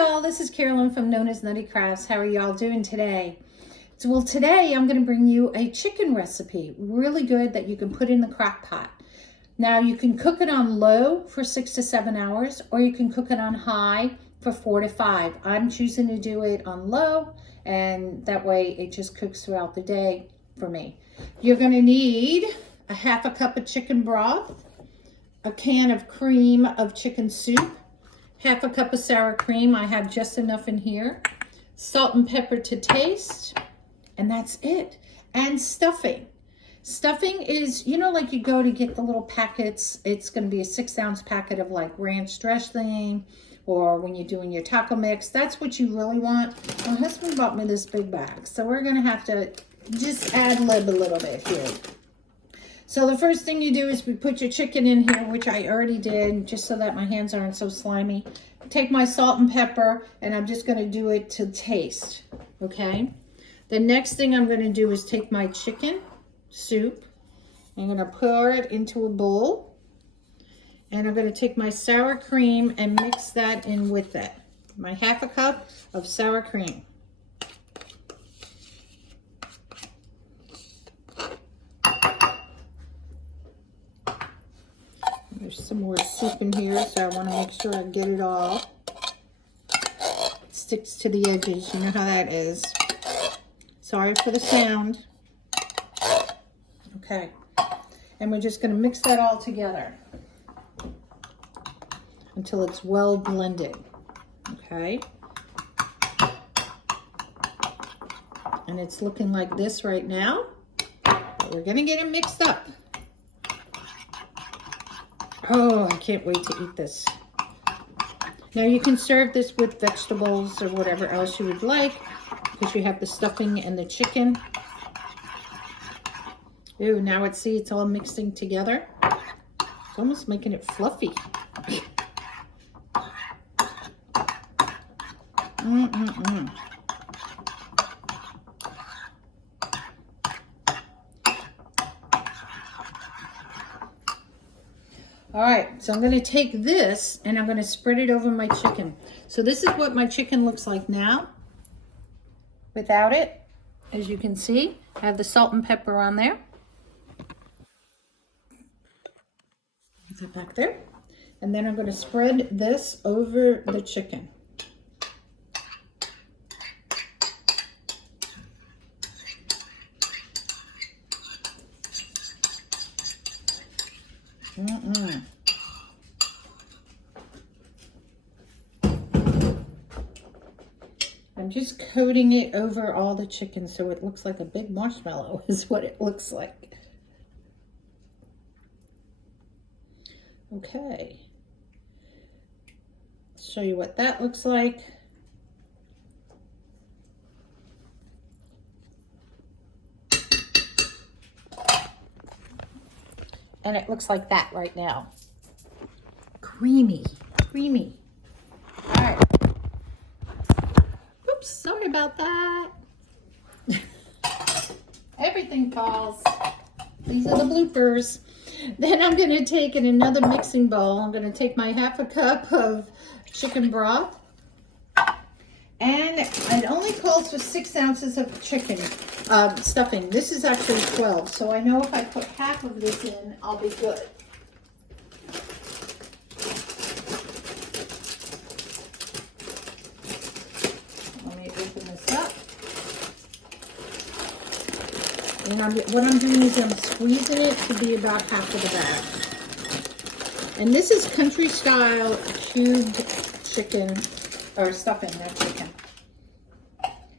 y'all, this is Carolyn from Known as Nutty Crafts. How are y'all doing today? Well, today I'm going to bring you a chicken recipe, really good, that you can put in the crock pot. Now you can cook it on low for 6 to 7 hours, or you can cook it on high for 4 to 5. I'm choosing to do it on low, and that way it just cooks throughout the day for me. You're going to need a half a cup of chicken broth, a can of cream of chicken soup, half a cup of sour cream. I have just enough in here. Salt and pepper to taste. And that's it. And stuffing. Stuffing is, you know, like you go to get the little packets. It's going to be a 6-ounce packet of like ranch dressing, or when you're doing your taco mix. That's what you really want. My husband bought me this big bag, so we're going to have to just ad-lib a little bit here. So the first thing you do is we put your chicken in here, which I already did, just so that my hands aren't so slimy. Take my salt and pepper, and I'm just going to do it to taste, okay? The next thing I'm going to do is take my chicken soup. I'm going to pour it into a bowl, and I'm going to take my sour cream and mix that in with it. My half a cup of sour cream. There's some more soup in here, so I want to make sure I get it all. It sticks to the edges, you know how that is. Sorry for the sound. Okay, and we're just going to mix that all together until it's well blended, okay? And it's looking like this right now, but we're going to get it mixed up. Oh, I can't wait to eat this. Now you can serve this with vegetables or whatever else you would like, because you have the stuffing and the chicken. Ooh, now it's all mixing together. It's almost making it fluffy. All right, so I'm going to take this and I'm going to spread it over my chicken. So this is what my chicken looks like now without it. As you can see, I have the salt and pepper on there. Put that back there. And then I'm going to spread this over the chicken. I'm just coating it over all the chicken so it looks like a big marshmallow is what it looks like. Okay. I'll show you what that looks like. And it looks like that right now. Creamy, creamy. All right. Oops, sorry about that. Everything falls. These are the bloopers. Then I'm going to take in another mixing bowl. I'm going to take my half a cup of chicken broth. And it only calls for 6 ounces of chicken stuffing. This is actually 12. So I know if I put half of this in, I'll be good. Let me open this up. And what I'm doing is I'm squeezing it to be about half of the bag. And this is country style cubed chicken, or stuffing, not chicken.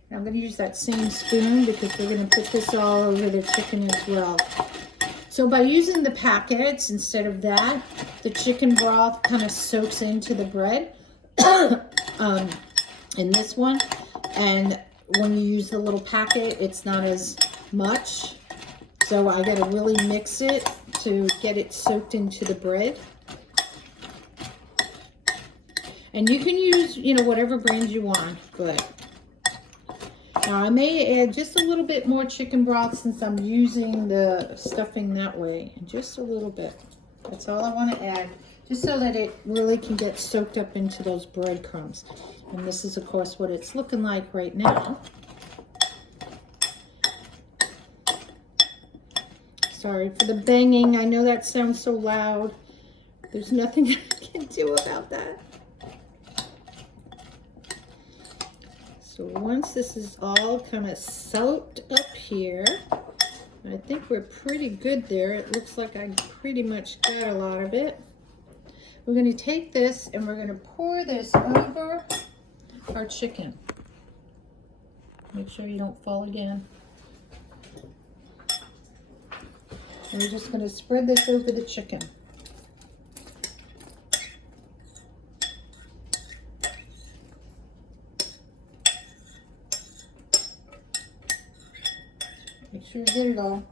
And I'm going to use that same spoon because we're going to put this all over the chicken as well. So by using the packets instead of that, the chicken broth kind of soaks into the bread in this one. And when you use the little packet, it's not as much. So I got to really mix it to get it soaked into the bread. And you can use, you know, whatever brand you want, but now I may add just a little bit more chicken broth since I'm using the stuffing that way. Just a little bit. That's all I want to add. just so that it really can get soaked up into those breadcrumbs. And this is, of course, what it's looking like right now. Sorry for the banging. I know that sounds so loud. There's nothing I can do about that. So once this is all kind of soaked up here, I think we're pretty good there. It looks like I pretty much got a lot of it. We're going to take this and we're going to pour this over our chicken. Make sure you don't fall again. And we're just going to spread this over the chicken. Make sure you get it all.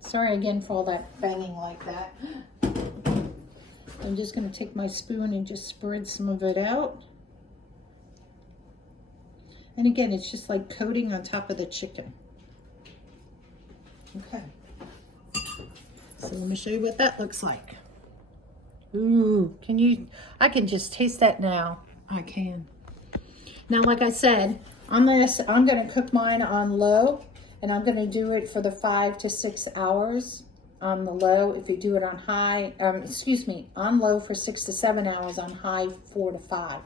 Sorry again for all that banging like that. I'm just going to take my spoon and just spread some of it out. And again, it's just like coating on top of the chicken. Okay. So let me show you what that looks like. Ooh, I can just taste that now. I can. Now, like I said, I'm going to cook mine on low, and I'm going to do it for the 5 to 6 hours on the low. If you do it on high, on low for 6 to 7 hours, on high 4 to 5.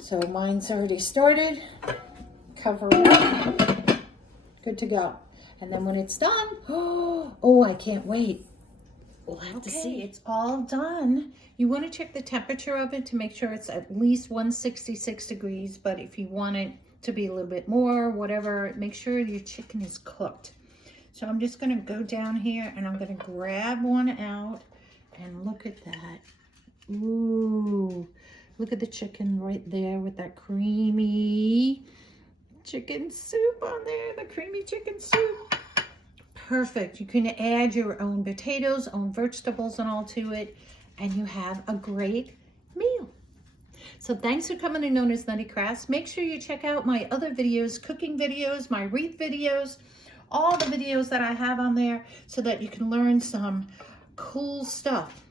So mine's already started. Cover it up. Good to go. And then when it's done, oh, I can't wait. We'll have to see. It's all done. You want to check the temperature of it to make sure it's at least 166 degrees. But if you want it to be a little bit more, whatever, make sure your chicken is cooked. So I'm just going to go down here and I'm going to grab one out and look at that. Ooh, look at the chicken right there with that creamy chicken soup on there, the creamy chicken soup. Perfect. You can add your own potatoes, own vegetables and all to it, and you have a great meal. So thanks for coming to Nona's Nutty Crafts. Make sure you check out my other videos, cooking videos, my wreath videos, all the videos that I have on there so that you can learn some cool stuff.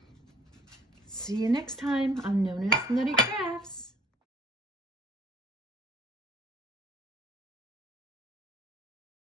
See you next time on Nona's Nutty Crafts.